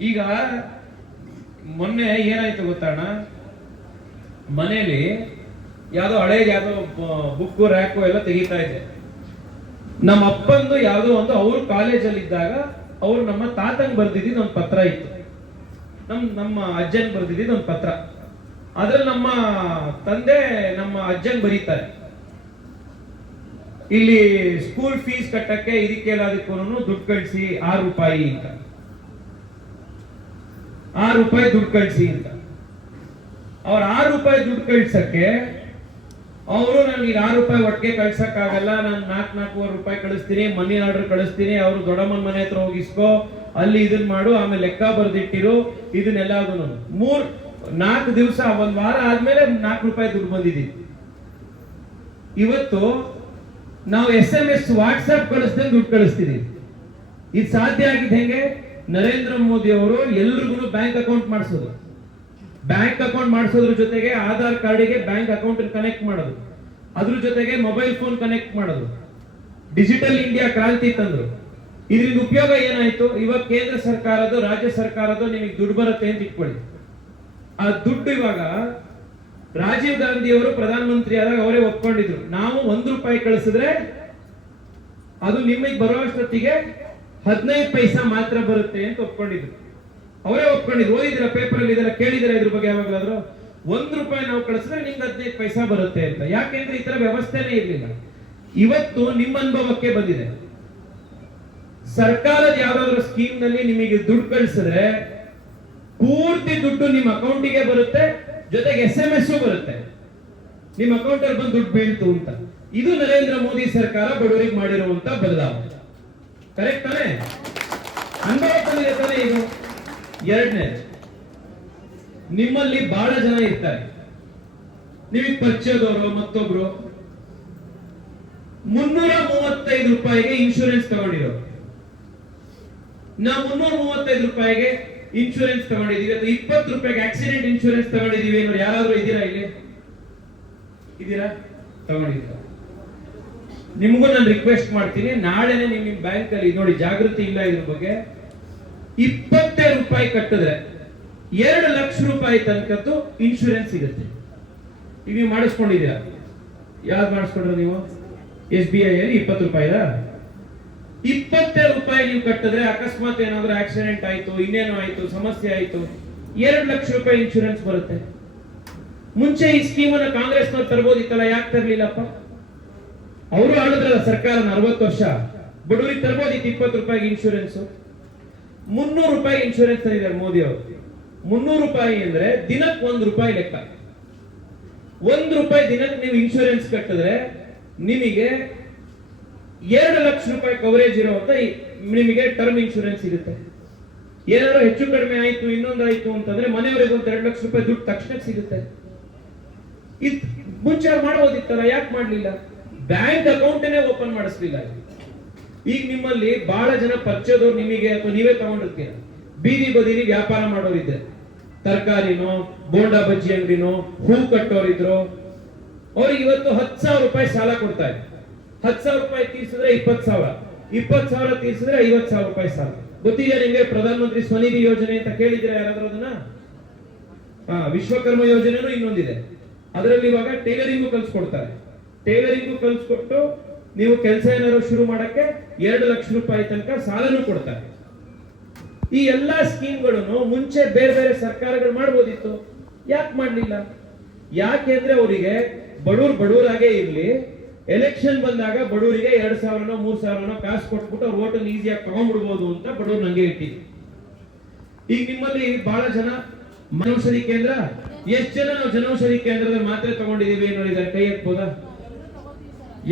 ಈಗ ಮೊನ್ನೆ ಏನಾಯ್ತು ಗೊತ್ತಣ್ಣ, ಮನೇಲಿ ಯಾವ್ದೋ ಹಳೇದು ಯಾವ್ದೋ ಬುಕ್ಕು ರ್ಯಾಕು ಎಲ್ಲ ತೆಗಿತಾ ಇದೆ. ನಮ್ಮ ಅಪ್ಪಂದು ಯಾವ್ದೋ ಒಂದು ಅವ್ರು ಕಾಲೇಜಲ್ಲಿ ಇದ್ದಾಗ ಅವ್ರು ನಮ್ಮ ತಾತಂಗ್ ಬರ್ದಿದ್ದು ಒಂದು ಪತ್ರ ಇತ್ತು, ನಮ್ಮ ಅಜ್ಜನ್ ಬರ್ದಿದ್ದು ಒಂದು ಪತ್ರ. ಅದ್ರಲ್ಲಿ ನಮ್ಮ ತಂದೆ ನಮ್ಮ ಅಜ್ಜನ್ ಬರೀತಾರೆ, ಇಲ್ಲಿ ಸ್ಕೂಲ್ ಫೀಸ್ ಕಟ್ಟಕ್ಕೆ ಇದಕ್ಕೆಲ್ಲದಕ್ಕೂ ದುಡ್ಡು ಕಳಿಸಿ 6 ರೂಪಾಯಿ ಅಂತ, 6 ರೂಪಾಯಿ ದುಡ್ಡು ಕಳಿಸಿ ಅಂತ. ಅವ್ರ 6 ರೂಪಾಯಿ ದುಡ್ಡು ಕಳ್ಸಕ್ಕೆ ಅವರು ನನಗೆ 6 ರೂಪಾಯಿ ಒಟ್ಟಿಗೆ ಕಳ್ಸಕ್ ಆಗಲ್ಲ, ನಾನು 4-4 ರೂಪಾಯಿ ಕಳಿಸ್ತೀನಿ, ಮನಿ ಆರ್ಡರ್ ಕಳಿಸ್ತೀನಿ, ಅವರು ದೊಡ್ಡಮ್ಮನ ಮನೆ ಹತ್ರ ಹೋಗಿಸ್ಕೋ, ಅಲ್ಲಿ ಇದನ್ ಮಾಡು, ಆಮೇಲೆ ಲೆಕ್ಕ ಬರ್ದಿಟ್ಟಿರು, ಇದನ್ನೆಲ್ಲ 4 ದಿವಸ 1 ವಾರ ಆದ್ಮೇಲೆ 4 ರೂಪಾಯಿ ದುಡ್ಡು ಬಂದಿದ್ದೀವಿ. ಇವತ್ತು ನಾವು SMS ವಾಟ್ಸ್ಆಪ್ ಕಳಿಸ್ದೆ ದುಡ್ಡು ಕಳಿಸ್ತಿದೀವಿ. ಇದು ಸಾಧ್ಯ ಆಗಿದ್ದು ಹೆಂಗೆ? ನರೇಂದ್ರ ಮೋದಿ ಅವರು ಎಲ್ರಿಗೂ ಬ್ಯಾಂಕ್ ಅಕೌಂಟ್ ಮಾಡಿಸೋದು. ಬ್ಯಾಂಕ್ ಅಕೌಂಟ್ ಮಾಡಿಸೋದ್ರ ಜೊತೆಗೆ ಆಧಾರ್ ಕಾರ್ಡಿಗೆ ಬ್ಯಾಂಕ್ ಅಕೌಂಟ್ ಕನೆಕ್ಟ್ ಮಾಡೋದು, ಅದ್ರ ಜೊತೆಗೆ ಮೊಬೈಲ್ ಫೋನ್ ಕನೆಕ್ಟ್ ಮಾಡೋದು, ಡಿಜಿಟಲ್ ಇಂಡಿಯಾ ಕ್ರಾಂತಿ ತಂದ್ರು. ಇದರಿಂದ ಉಪಯೋಗ ಏನಾಯ್ತು? ಇವಾಗ ಕೇಂದ್ರ ಸರ್ಕಾರದ್ದು, ರಾಜ್ಯ ಸರ್ಕಾರದ್ದು ನಿಮಗೆ ದುಡ್ಡು ಬರುತ್ತೆ ಅಂತ ಇಟ್ಕೊಳ್ಳಿ. ಆ ದುಡ್ಡು ಇವಾಗ ರಾಜೀವ್ ಗಾಂಧಿ ಅವರು ಪ್ರಧಾನ ಮಂತ್ರಿ ಆದಾಗ ಅವರೇ ಒಪ್ಕೊಂಡಿದ್ರು, ನಾವು 1 ರೂಪಾಯಿ ಕಳಿಸಿದ್ರೆ ಅದು ನಿಮಗೆ ಬರುವಷ್ಟೊತ್ತಿಗೆ 15 ಪೈಸಾ ಮಾತ್ರ ಬರುತ್ತೆ ಅಂತ ಒಪ್ಕೊಂಡಿದ್ರು. ಅವರೇ ಒಪ್ಕೊಂಡಿದ್ರು. ಓದಿದ್ರ ಪೇಪರ್ ಅಲ್ಲಿ ಇದೆಲ್ಲ ಕೇಳಿದ್ರೆ ಇದ್ರ ಬಗ್ಗೆ ಯಾವಾಗಲಾದ್ರು? 1 ರೂಪಾಯಿ ನಾವು ಕಳಿಸಿದ್ರೆ ನಿಮ್ಗೆ 15 ಪೈಸಾ ಬರುತ್ತೆ ಅಂತ. ಯಾಕೆಂದ್ರೆ ಈ ತರ ವ್ಯವಸ್ಥೆನೇ ಇರ್ಲಿಲ್ಲ. ಇವತ್ತು ನಿಮ್ಮ ಅನುಭವಕ್ಕೆ ಬಂದಿದೆ. ಸರ್ಕಾರದ ಯಾವ್ದಾದ್ರು ಸ್ಕೀಮ್ ನಲ್ಲಿ ನಿಮಗೆ ದುಡ್ಡು ಕಳಿಸಿದ್ರೆ ಪೂರ್ತಿ ದುಡ್ಡು ನಿಮ್ಮ ಅಕೌಂಟಿಗೆ ಬರುತ್ತೆ, ಜೊತೆಗೆ SMS ಬರುತ್ತೆ, ನಿಮ್ಮ ಅಕೌಂಟ್ ಅಲ್ಲಿ ಬಂದು ದುಡ್ಡು ಬೀಳ್ತು ಅಂತ. ಇದು ನರೇಂದ್ರ ಮೋದಿ ಸರ್ಕಾರ ಬಡವರಿಗೆ ಮಾಡಿರುವಂತ ಬದಲಾವಣೆ. ಕರೆಕ್ಟ್ ತಾನೆ? ಅನುಭವ ತಂದಿದೆ ತಾನೆ ಇದು. ಎರಡನೇ, ನಿಮ್ಮಲ್ಲಿ ಬಹಳ ಜನ ಇರ್ತಾರೆ, ನಿಮಗೆ ಪರಿಚಯದವರು ಮತ್ತೊಬ್ರು 335 ರೂಪಾಯಿಗೆ ಇನ್ಶೂರೆನ್ಸ್ ತಗೊಂಡಿರೋ. ನಾವು 335 ರೂಪಾಯಿಗೆ ಇನ್ಶೂರೆನ್ಸ್ ತಗೊಂಡಿದೀವಿ, ಅಥವಾ 20 ರೂಪಾಯಿಗೆ ಆಕ್ಸಿಡೆಂಟ್ ಇನ್ಶೂರೆನ್ಸ್ ತಗೊಂಡಿದೀವಿ ಅನ್ನೋರು ಯಾರಾದ್ರೂ ಇದ್ದೀರಾ? ಇಲ್ಲಿ ಇದ್ದೀರಾ? ತಗೊಂಡಿದ್ದೀರಾ? ನಿಮಗೂ ನಾನು ರಿಕ್ವೆಸ್ಟ್ ಮಾಡ್ತೀನಿ, ನಾಳೆನೆ ನಿಮ್ಮ ಬ್ಯಾಂಕ್ ಅಲ್ಲಿ ನೋಡಿ, ಜಾಗೃತಿ ಇಲ್ಲ ಇದ್ರ ಬಗ್ಗೆ. 20 ರೂಪಾಯಿ ಕಟ್ಟಿದ್ರೆ 2 ಲಕ್ಷ ರೂಪಾಯಿ ತನಕದ್ದು ಇನ್ಶೂರೆನ್ಸ್ ಸಿಗುತ್ತೆ. ಈಗ ನೀವು ಮಾಡಿಸ್ಕೊಂಡಿದ್ದೀರಾ? ಯಾವ್ದು ಮಾಡಿಸ್ಕೊಂಡ್ರೆ ನೀವು? SBI ಅಲ್ಲಿ 20 ರೂಪಾಯಿದ 20 ರೂಪಾಯಿ ನೀವು ಕಟ್ಟಿದ್ರೆ ಅಕಸ್ಮಾತ್ ಏನಾದ್ರೂ ಆಕ್ಸಿಡೆಂಟ್ ಆಯ್ತು, ಇನ್ನೇನೋ ಆಯ್ತು, ಸಮಸ್ಯೆ ಆಯ್ತು, 2 ಲಕ್ಷ ರೂಪಾಯಿ ಇನ್ಶೂರೆನ್ಸ್ ಬರುತ್ತೆ. ಮುಂಚೆ ಈ ಸ್ಕೀಮ್ ಅನ್ನ ಕಾಂಗ್ರೆಸ್ನವ್ರು ತರಬಹುದಿತ್ತಲ್ಲ, ಯಾಕೆ ತರಲಿಲ್ಲಪ್ಪ? ಅವರು ಆಳಿದ್ರಲ್ಲ ಸರ್ಕಾರ 40 ವರ್ಷ, ಬಡವರಿಗೆ ತರ್ಬೋದಿತ್ತು 20 ರೂಪಾಯಿಗೆ ಇನ್ಶೂರೆನ್ಸ್. 300 ರೂಪಾಯಿ ಇನ್ಶೂರೆನ್ಸ್ ತಂದಿದ್ದಾರೆ ಮೋದಿ ಅವರು. 300 ರೂಪಾಯಿ ಅಂದ್ರೆ ದಿನಕ್ಕೆ 1 ರೂಪಾಯಿ ಲೆಕ್ಕ. 1 ರೂಪಾಯಿ ದಿನಕ್ಕೆ ನೀವು ಇನ್ಶೂರೆನ್ಸ್ ಕಟ್ಟಿದ್ರೆ ನಿಮಗೆ 2 ಲಕ್ಷ ರೂಪಾಯಿ ಕವರೇಜ್ ಇರುವಂತ ನಿಮಗೆ ಟರ್ಮ್ ಇನ್ಶೂರೆನ್ಸ್ ಸಿಗುತ್ತೆ. ಏನಾದ್ರು ಹೆಚ್ಚು ಕಡಿಮೆ ಆಯ್ತು, ಇನ್ನೊಂದಾಯ್ತು ಅಂತಂದ್ರೆ ಮನೆಯವರಿಗೆ ಒಂದು 2 ಲಕ್ಷ ರೂಪಾಯಿ ದುಡ್ಡು ತಕ್ಷಣಕ್ಕೆ ಸಿಗುತ್ತೆ. ಮುಂಚೆ ಮಾಡಬಹುದಿತ್ತಲ್ಲ, ಯಾಕೆ ಮಾಡ್ಲಿಲ್ಲ? ಬ್ಯಾಂಕ್ ಅಕೌಂಟೇ ಓಪನ್ ಮಾಡಿಸ್ಲಿಲ್ಲ. ಈಗ ನಿಮ್ಮಲ್ಲಿ ಬಹಳ ಜನ ಪರಿಚಯದವ್ರು ನಿಮಗೆ ಅಥವಾ ನೀವೇ ತಗೊಂಡಿರ್ತೀರ, ಬೀದಿ ಬದಿಲಿ ವ್ಯಾಪಾರ ಮಾಡೋರಿದ್ರೆ, ತರಕಾರಿನೋ ಬೋಂಡಾ ಬಜ್ಜಿ ಅಂಗಡಿನೋ ಹೂ ಕಟ್ಟೋರಿದ್ರು, ಅವ್ರಿಗೆ ಇವತ್ತು 10,000 ರೂಪಾಯಿ ಸಾಲ ಕೊಡ್ತಾರೆ. 10,000 ರೂಪಾಯಿ ತೀರ್ಸಿದ್ರೆ 20,000, 20,000 ತೀರ್ಸಿದ್ರೆ 50,000 ರೂಪಾಯಿ ಸಾಲ. ಗೊತ್ತಿದೆಯಾ ನಿಮ್ಗೆ? ಪ್ರಧಾನ ಮಂತ್ರಿ ಸ್ವನಿಧಿ ಯೋಜನೆ ಅಂತ ಕೇಳಿದ್ರೆ ಯಾರಾದ್ರೂ ಅದನ್ನ? ವಿಶ್ವಕರ್ಮ ಯೋಜನೆನೂ ಇನ್ನೊಂದಿದೆ. ಅದರಲ್ಲಿ ಇವಾಗ ಟೈಲರಿಂಗು ಕಲ್ಸ್ಕೊಡ್ತಾರೆ. ಟೈಲರಿಂಗು ಕಲ್ಸ್ಕೊಟ್ಟು ನೀವು ಕೆಲಸ ಏನಾದ್ರು ಶುರು ಮಾಡಕ್ಕೆ 2 ಲಕ್ಷ ರೂಪಾಯಿ ತನಕ ಸಾಲನೂ ಕೊಡ್ತಾರೆ. ಈ ಎಲ್ಲಾ ಸ್ಕೀಮ್ಗಳನ್ನು ಮುಂಚೆ ಬೇರೆ ಬೇರೆ ಸರ್ಕಾರಗಳು ಮಾಡ್ಬೋದಿತ್ತು, ಯಾಕೆ ಮಾಡ್ಲಿಲ್ಲ? ಯಾಕೆಂದ್ರೆ ಅವರಿಗೆ ಬಡವರಾಗೇ ಇರ್ಲಿ, ಎಲೆಕ್ಷನ್ ಬಂದಾಗ ಬಡವರಿಗೆ 2,000ನೋ 3,000ನೋ ಕಾಸು ಕೊಟ್ಬಿಟ್ಟು ಅವ್ರ ಓಟನ್ನು ಈಸಿಯಾಗಿ ತಗೊಂಡ್ಬಿಡ್ಬೋದು ಅಂತ ಬಡವ್ರು ನಂಗೆ ಇಟ್ಟಿದ್ರು. ಈಗ ನಿಮ್ಮಲ್ಲಿ ಬಹಳ ಜನ ಜನೌಷಧಿ ಕೇಂದ್ರ, ಎಷ್ಟು ಜನ ನಾವು ಜನೌಷಧಿ ಕೇಂದ್ರದ ಮಾತ್ರೆ ತಗೊಂಡಿದೀವಿ ನೋಡಿದ್ದಾರೆ? ಕೈ ಎತ್ಬೋದಾ?